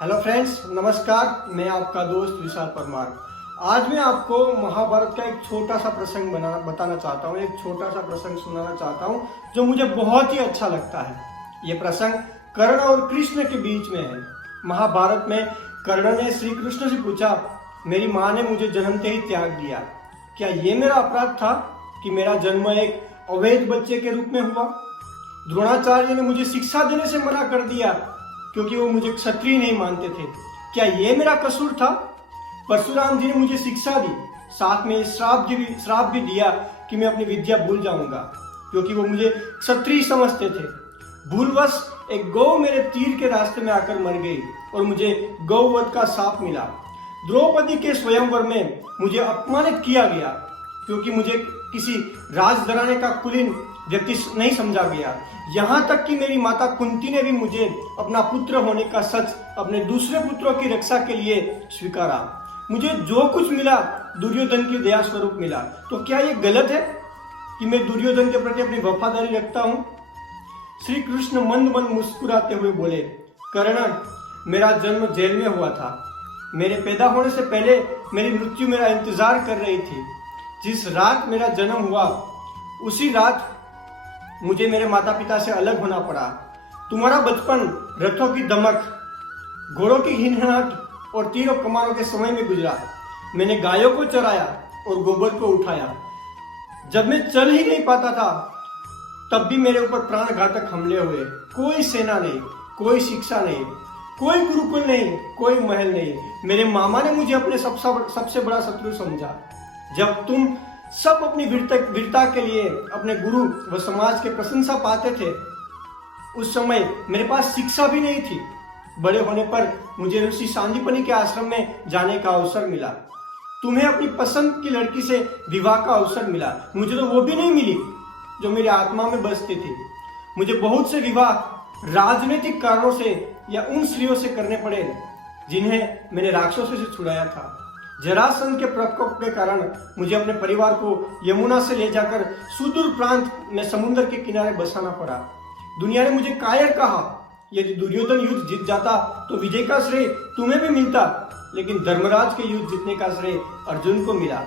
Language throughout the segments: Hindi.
हेलो फ्रेंड्स, नमस्कार। मैं आपका दोस्त विशाल परमार। आज मैं आपको महाभारत का एक छोटा सा प्रसंग बताना चाहता हूँ। एक छोटा सा प्रसंग सुनाना चाहता हूँ जो मुझे बहुत ही अच्छा लगता है। ये प्रसंग कर्ण और कृष्ण के बीच में है। महाभारत में कर्ण ने श्री कृष्ण से पूछा, मेरी माँ ने मुझे जन्मते ही त्याग दिया, क्या ये मेरा अपराध था कि मेरा जन्म एक अवैध बच्चे के रूप में हुआ? द्रोणाचार्य ने मुझे शिक्षा देने से मना कर दिया क्योंकि वो मुझे क्षत्रिय नहीं मानते थे, क्या ये मेरा कसूर था? परशुराम जी ने मुझे शिक्षा दी, साथ में श्राप भी दिया कि मैं अपनी विद्या भूल जाऊंगा क्योंकि वो मुझे क्षत्रिय समझते थे। भूलवश एक गौ मेरे तीर के रास्ते में आकर मर गई और मुझे गौवध का शाप मिला। द्रौपदी के स्वयंवर में मुझे अपमानित किया गया क्योंकि मुझे किसी राजघराने का कुलीन व्यक्ति नहीं समझा गया। यहाँ तक कि मेरी माता कुंती ने भी मुझे अपना पुत्र होने का सच अपने दूसरे पुत्रों की रक्षा के लिए स्वीकारा। मुझे जो कुछ मिला दुर्योधन की दया स्वरूप मिला, तो क्या ये गलत है कि मैं दुर्योधन के प्रति अपनी वफादारी रखता हूँ? श्री कृष्ण मंद मंद मुस्कुराते हुए बोले, कर्ण, मेरा जन्म जेल में हुआ था। मेरे पैदा होने से पहले मेरी मृत्यु मेरा इंतजार कर रही थी। जिस रात मेरा जन्म हुआ उसी रात मुझे मेरे माता पिता से अलग होना पड़ा। तुम्हारा बचपन रथों की दमक, घोड़ों की हिनहनाहट और तीरों कमानों के समय में गुजरा। मैंने गायों को चराया और गोबर को उठाया। जब मैं चल ही नहीं पाता था तब भी मेरे ऊपर प्राणघातक हमले हुए। कोई सेना नहीं, कोई शिक्षा नहीं, कोई गुरुकुल नहीं, कोई महल नहीं। मेरे मामा ने मुझे अपने सबसे बड़ा शत्रु समझा। जब तुम सब अपनी वीरता के लिए अपने गुरु व समाज के प्रशंसा पाते थे, उस समय मेरे पास शिक्षा भी नहीं थी। बड़े होने पर मुझे ऋषि सांदीपनि के आश्रम में जाने का अवसर मिला। तुम्हें अपनी पसंद की लड़की से विवाह का अवसर मिला, मुझे तो वो भी नहीं मिली जो मेरी आत्मा में बसती थी। मुझे बहुत से विवाह राजनीतिक कारणों से या उन स्त्रियों से करने पड़े जिन्हें मैंने राक्षसों से छुड़ाया था। जरासंध के प्रकोप के कारण मुझे अपने परिवार को यमुना से ले जाकर सुदूर प्रांत में समुद्र के किनारे बसाना पड़ा। दुनिया ने मुझे कायर कहा। यदि दुर्योधन युद्ध जीत जाता तो विजय का श्रेय तुम्हें भी मिलता, लेकिन धर्मराज के युद्ध जीतने का श्रेय अर्जुन को मिला।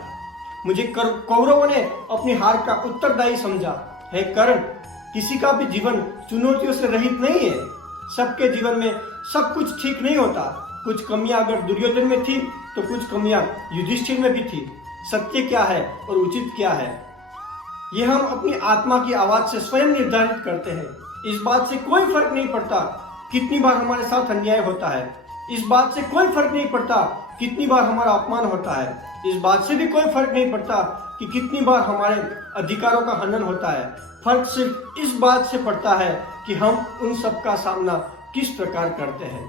मुझे कौरवों ने अपनी हार का उत्तरदायी समझा। हे कर्ण, किसी का भी जीवन चुनौतियों से रहित नहीं है। सबके जीवन में सब कुछ ठीक नहीं होता। कुछ कमियां अगर दुर्योधन में थी तो कुछ कमियां युधिष्ठिर में भी थी। सत्य क्या है और उचित क्या है, यह हम अपनी आत्मा की आवाज से स्वयं निर्धारित करते हैं। इस बात से कोई फर्क नहीं पड़ता कितनी बार हमारे साथ अन्याय होता है। इस बात से कोई फर्क नहीं पड़ता कितनी बार हमारा अपमान होता है। इस बात से भी कोई फर्क नहीं पड़ता कि कितनी बार हमारे अधिकारों का हनन होता है। फर्क सिर्फ इस बात से पड़ता है कि हम उन सब का सामना किस प्रकार करते हैं।